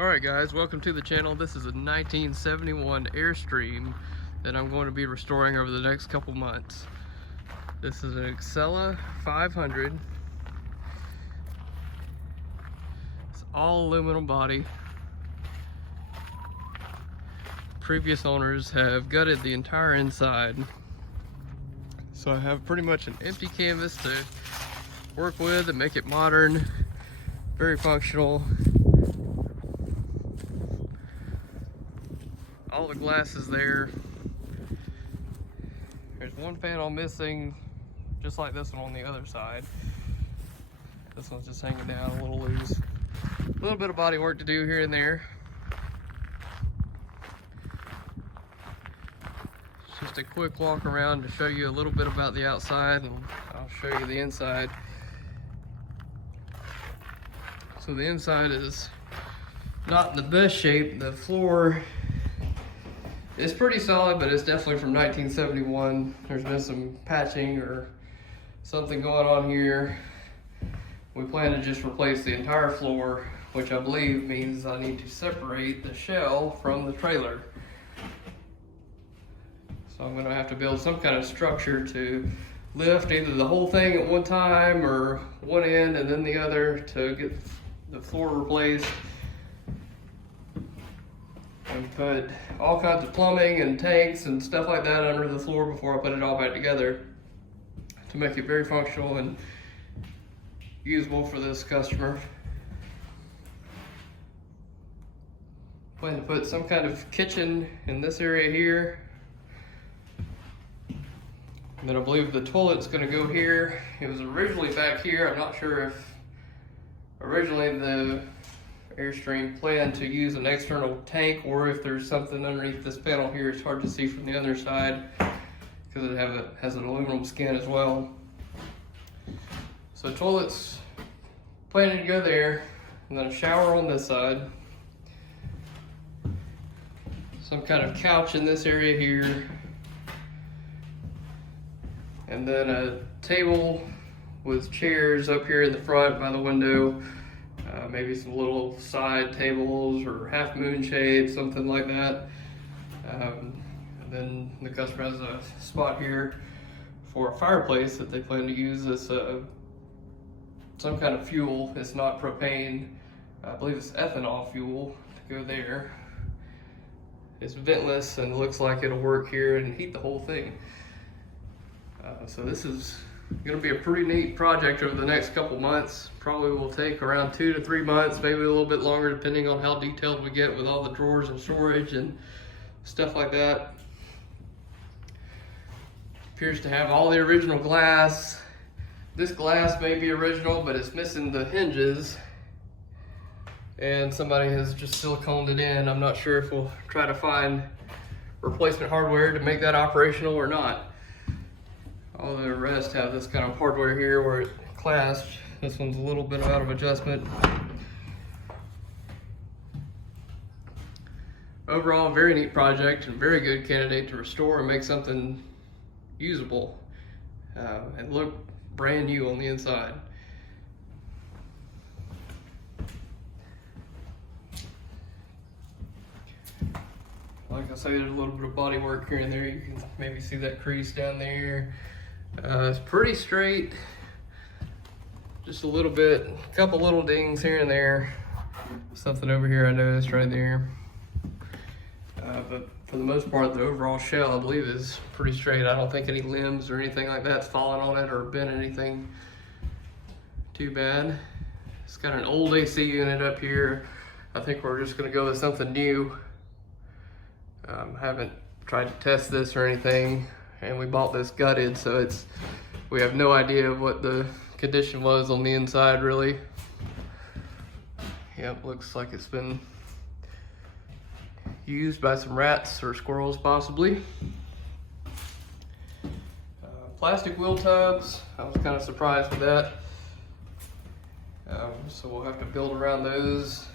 Alright guys, welcome to the channel. This is a 1971 Airstream that I'm going to be restoring over the next couple months. This is an Excella 500. It's all aluminum body. Previous owners have gutted the entire inside. So I have pretty much an empty canvas to work with and make it modern, very functional. All the glass is there. There's one panel missing, just like this one on the other side. This one's just hanging down a little loose. A little bit of body work to do here and there. Just a quick walk around to show you a little bit about the outside, and I'll show you the inside. So the inside is not in the best shape. The floor is pretty solid, but it's definitely from 1971. There's been some patching or something going on here. We plan to just replace the entire floor, which I believe means I need to separate the shell from the trailer. So I'm gonna have to build some kind of structure to lift either the whole thing at one time or one end and then the other to get the floor replaced. And put all kinds of plumbing and tanks and stuff like that under the floor before I put it all back together to make it very functional and usable for this customer. Plan to put some kind of kitchen in this area here. And then I believe the toilet's gonna go here. It was originally back here. I'm not sure if originally the Airstream planned to use an external tank or if there's something underneath this panel here. It's hard to see from the other side because it has an aluminum skin as well. So toilet's planning to go there, and then a shower on this side. Some kind of couch in this area here. And then a table with chairs up here in the front by the window. Maybe some little side tables or half moon shade, something like that. And then the customer has a spot here for a fireplace that they plan to use as some kind of fuel. It's not propane. I believe it's ethanol fuel to go there. It's ventless and looks like it'll work here and heat the whole thing. So this is gonna be a pretty neat project over the next couple months. Probably will take around 2 to 3 months, maybe a little bit longer depending on how detailed we get with all the drawers and storage and stuff like that. Appears to have all the original glass. This glass may be original, but it's missing the hinges. And somebody has just siliconed it in. I'm not sure if we'll try to find replacement hardware to make that operational or not. All the rest have this kind of hardware here where it clasps. This one's a little bit out of adjustment. Overall, very neat project and very good candidate to restore and make something usable and look brand new on the inside. Like I say, there's a little bit of body work here and there. You can maybe see that crease down there. It's pretty straight. Just a little bit, a couple little dings here and there. Something over here I noticed right there. But for the most part, the overall shell, I believe, is pretty straight. I don't think any limbs or anything like that's fallen on it or bent anything too bad. It's got an old AC unit up here. I think we're just gonna go with something new. Haven't tried to test this or anything, and we bought this gutted, so we have no idea what the condition was on the inside really. Yep, looks like it's been used by some rats or squirrels possibly. Plastic wheel tubs, I was kind of surprised with that. So we'll have to build around those.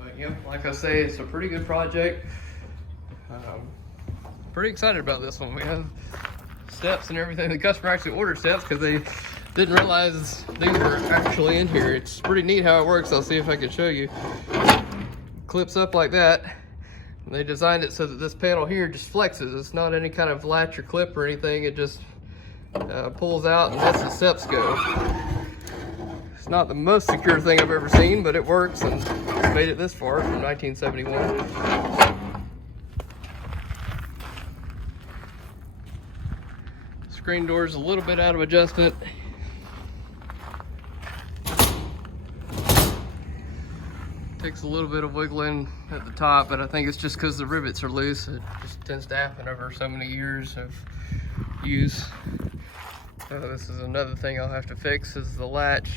But yep, like I say, it's a pretty good project. Pretty excited about this one. We have steps and everything. The customer actually ordered steps because Didn't realize these were actually in here. It's pretty neat how it works. I'll see if I can show you. Clips up like that. They designed it so that this panel here just flexes. It's not any kind of latch or clip or anything. It just pulls out and lets the steps go. It's not the most secure thing I've ever seen, but it works and made it this far from 1971. Screen door's a little bit out of adjustment. Takes a little bit of wiggling at the top, but I think it's just because the rivets are loose. It just tends to happen over so many years of use. This is another thing I'll have to fix, is the latch.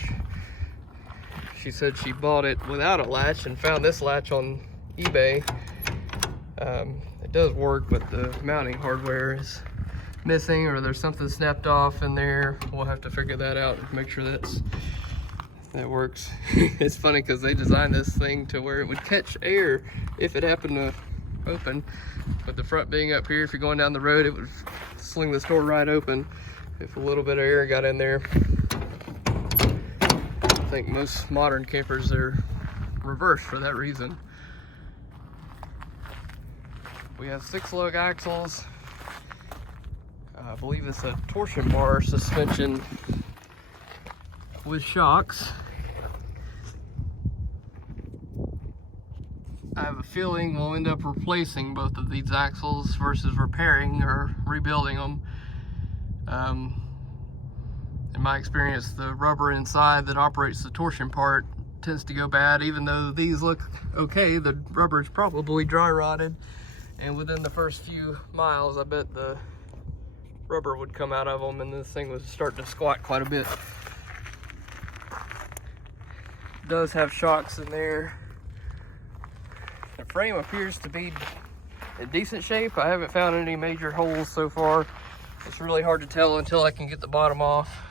She said she bought it without a latch and found this latch on eBay. It does work, but the mounting hardware is missing, or there's something snapped off in there. We'll have to figure that out and make sure that works. It's funny because they designed this thing to where it would catch air if it happened to open, but the front being up here, if you're going down the road, it would sling this door right open if a little bit of air got in there. I think most modern campers are reversed for that reason. We have 6-lug axles. I believe it's a torsion bar suspension with shocks. I have a feeling we'll end up replacing both of these axles versus repairing or rebuilding them. In my experience, the rubber inside that operates the torsion part tends to go bad. Even though these look okay, the rubber is probably dry rotted, and within the first few miles I bet the rubber would come out of them and this thing would start to squat quite a bit. It does have shocks in there. The frame appears to be in decent shape. I haven't found any major holes so far. It's really hard to tell until I can get the bottom off.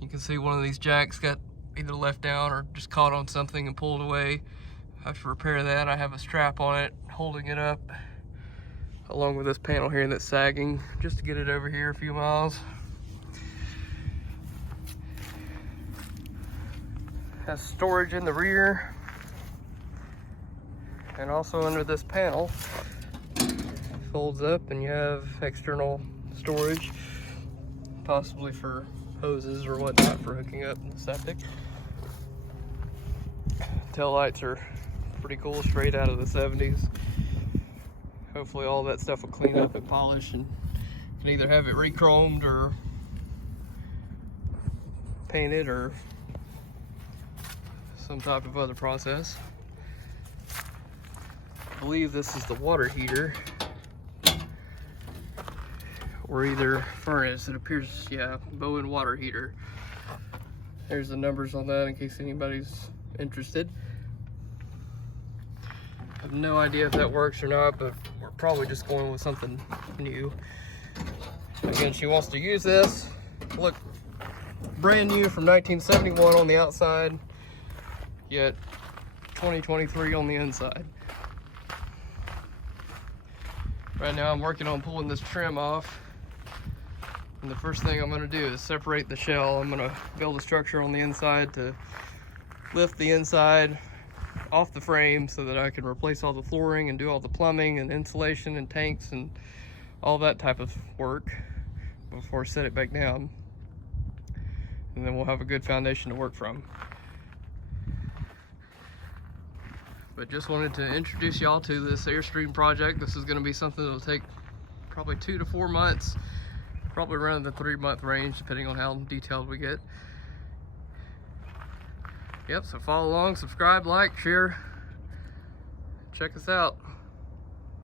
You can see one of these jacks got either left down or just caught on something and pulled away. I have to repair that. I have a strap on it holding it up, along with this panel here that's sagging, just to get it over here a few miles. Has storage in the rear, and also under this panel folds up and you have external storage, possibly for hoses or whatnot for hooking up the septic. Tail lights are pretty cool, straight out of the 70s. Hopefully all that stuff will clean up and polish, and you can either have it re-chromed or painted or some type of other process. I believe this is the water heater, or either furnace. It appears, yeah, Bowen water heater. There's the numbers on that in case anybody's interested. I have no idea if that works or not, but we're probably just going with something new. Again, she wants to use this. Look, brand new from 1971 on the outside, yet 2023 on the inside. Right now I'm working on pulling this trim off, and the first thing I'm going to do is separate the shell. I'm going to build a structure on the inside to lift the inside off the frame so that I can replace all the flooring and do all the plumbing and insulation and tanks and all that type of work before I set it back down. And then we'll have a good foundation to work from. But just wanted to introduce y'all to this Airstream project. This is going to be something that will take probably 2 to 4 months, probably around the 3-month range, depending on how detailed we get. Yep, so follow along, subscribe, like, share, check us out.